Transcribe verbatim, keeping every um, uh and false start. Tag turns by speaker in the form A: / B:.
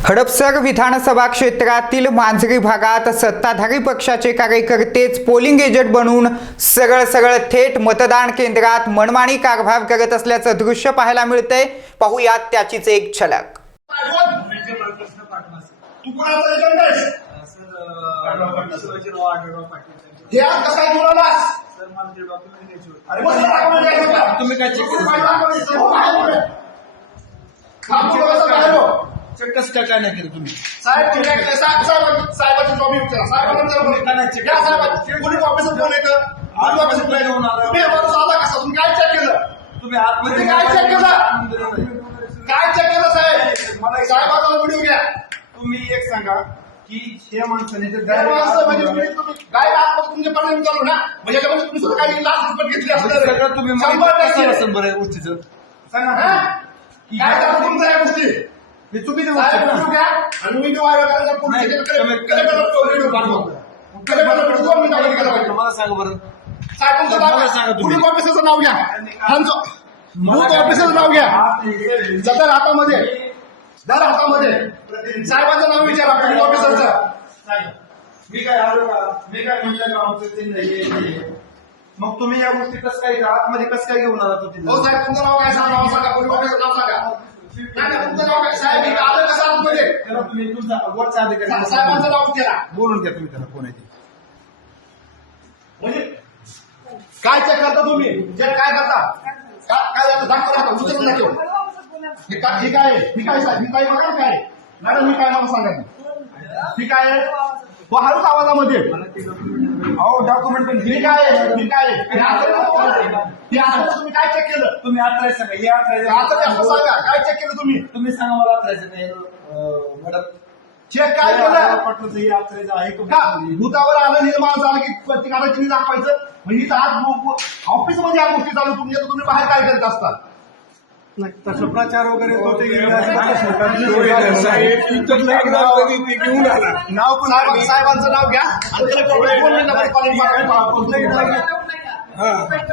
A: हडपसर विधानसभा क्षेत्रातील मांजरी भागात सत्ताधारी पक्षाचे कार्यकर्तेच पोलिंग एजंट बनून सरळ सरळ थेट मतदान केंद्रात मनमानी कारभार करत असल्याचं दृश्य पाहायला मिळतंय। पाहूयात त्याचीच एक झलक।
B: तुम्ही काय चेक चक्कस का काय नाही केलं तुम्ही
C: साहेब तुम्ही साहेबाची जॉब विचारा साहेबांना पोलीस ऑफिसर कोण येतं पोलीस ऑफिसर नाही घेऊन आला तुम्ही साधा कसा तुम्ही काय चेक केलं
B: तुम्ही आतमध्ये
C: काय चेक केलं काय चेक केलं साहेब मला साहेबाचा व्हिडिओ घ्या।
B: तुम्ही एक सांगा की हे माणसाने जर
C: काय माणसं म्हणजे तुम्ही काय आत तुमचे परिणाम चालू ना म्हणजे त्याच्यामध्ये तुम्ही सुद्धा काही लाच रिश्वत घेतली असणार
B: सगळं तुम्ही
C: शंभर टक्के
B: असेल बरं गोष्टीचं सांगा
C: हा? काय चालू तुमचं या गोष्टी
B: हे चुकीचं
C: साहेब
B: गोष्ट
C: व्हिडिओ घ्या आणि व्हिडिओ व्हायरल करायचा पोलीस स्टेशनकडे व्हिडिओ पाठवा कलेक्टरला भेटू दोन मिनिटामध्ये केला पाहिजे।
B: मला सांगा बरं
C: साहेब तुमचं
B: मला सांगा
C: नाव
B: तुम्ही.
C: पोलीस ऑफिसरचं नाव घ्या ह्यांचं बूथ ऑफिसरचं नाव घ्या जतर हातामध्ये दर हातामध्ये साहेबांचं नाव विचारा पोलीस ऑफिसरचं।
B: मी काय आलो का मी काय म्हटलं का आमचं ते नाही मग तुम्ही या गोष्टी कसं काय आतमध्ये कसं काय घेऊन आला तो
C: हो साहेब तुमचं नाव काय सांगा नाव सांगा पोलीस ऑफिसरचं नाव सांगा नाही नाही, तुमचं नाव काय साहेब हे आलं कसं आतमध्ये
B: त्याला तुम्ही तुमचा वरचा अधिकारी
C: साहेबांचं नाव विचारा
B: बोलून घ्या तुम्ही त्याला कोण आहे ते
C: म्हणजे काय चेक करता तुम्ही चेक काय करता का- काय जातं दाखवा दाखवा उचलून दाखव हे का- हे काय आहे? हे काय साहेब? हे काय बघा ना काय मॅडम मी काय मला सांगा ही काय आहे हो हळूच आवाजामध्ये
B: अहो डॉक्युमेंट पण
C: हे काय आहे हे काय आहे हे असं हे असं तुम्ही काय चेक केलं
B: तुम्ही अठराशे सांगा हे
C: असं ते असं
B: अठराशे
C: सांगा काय चेक केलं तुम्ही
B: तुम्ही सांगा मला अठराशे नाही अं, मॅडम
C: चेक काय केलं
B: पटलं हे अठराशे आहे
C: का भूतावर आलं निर्माण झालं की प्रतिकाराची नाही दाखवायचं म्हणजे इथं आज ऑफिसमध्ये या गोष्टी चालू तुम्ही येतो तुम्ही बाहेर काय करत असतात
B: तसं प्रचार वगैरे तो ते
C: नाव पण साहेब- साहेबांचं नाव घ्या आणि त्याला दोन मिनिटामध्ये कॉलिंग करा.